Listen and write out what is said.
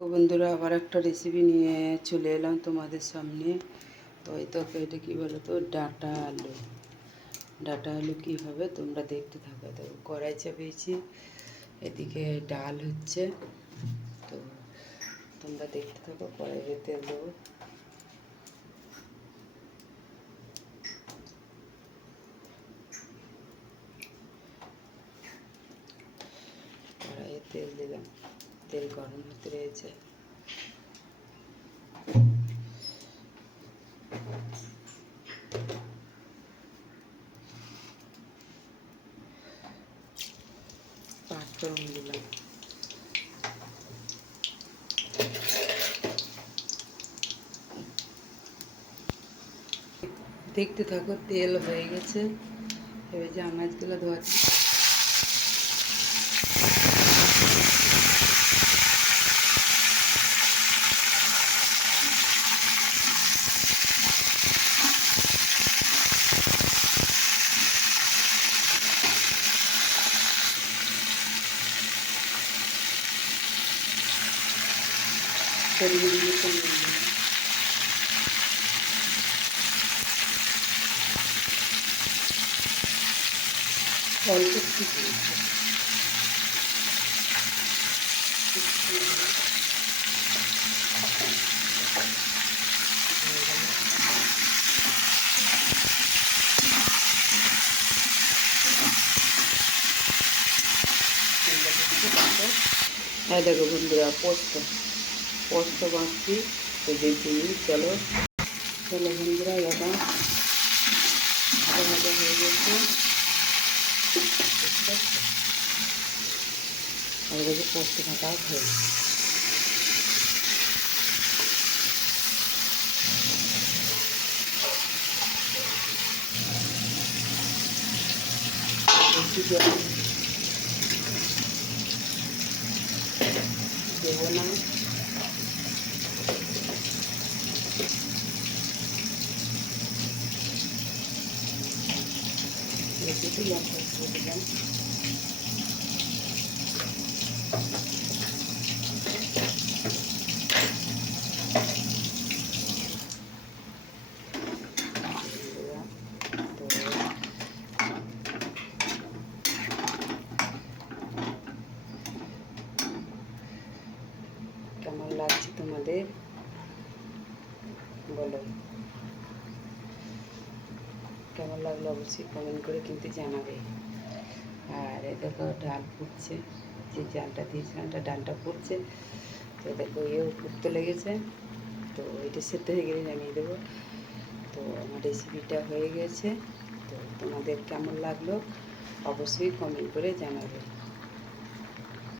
তো বন্ধুরা আবার একটা রেসিপি নিয়ে চলে এলাম তোমাদের সামনে। তো এই তরকারিটা কী বলো তো, ডাঁটা আলু কীভাবে তোমরা দেখতে থাকো। তো কড়াই চাপিয়েছি, এদিকে ডাল হচ্ছে, তো তোমরা দেখতে থাকো। কড়াইয়ে তেল দেবো, কড়াইয়ে তেল দিলাম, তেল গরম হতে রয়েছে। পাঁচফোড়ন দিলাম, দেখতে থাকো। তেল হয়ে গেছে, এবার যে আনাজগুলো ধোয়াচ্ছি পরিমাণ মতো নুন দিলাম, অল্প একটু দিয়েছি, হ্যাঁ দেখো বন্ধুরা, পোস্ত বাঁচছি, তো দেখি। চলো বন্ধুরা, দাদা ভাজা হয়ে গেছে, আর দেখি পোস্ত ভাটাও হয়ে গেছে। দেবো না, একটু লঙ্কা দিয়ে দিলাম, কেমন লাগছে তোমাদের বলো, কেমন লাগলো অবশ্যই কমেন্ট করে কিন্তু জানাবে। আর এ দেখো ডাল ফুটছে, যে জালটা দিয়েছিলাম ওটা ডালটা ফুটছে, তো দেখো ফুটতে লেগেছে, তো এটা সেদ্ধ হয়ে গেলে নামিয়ে দেবো। তো আমার রেসিপিটা হয়ে গেছে, তো তোমাদের কেমন লাগলো অবশ্যই কমেন্ট করে জানাবে।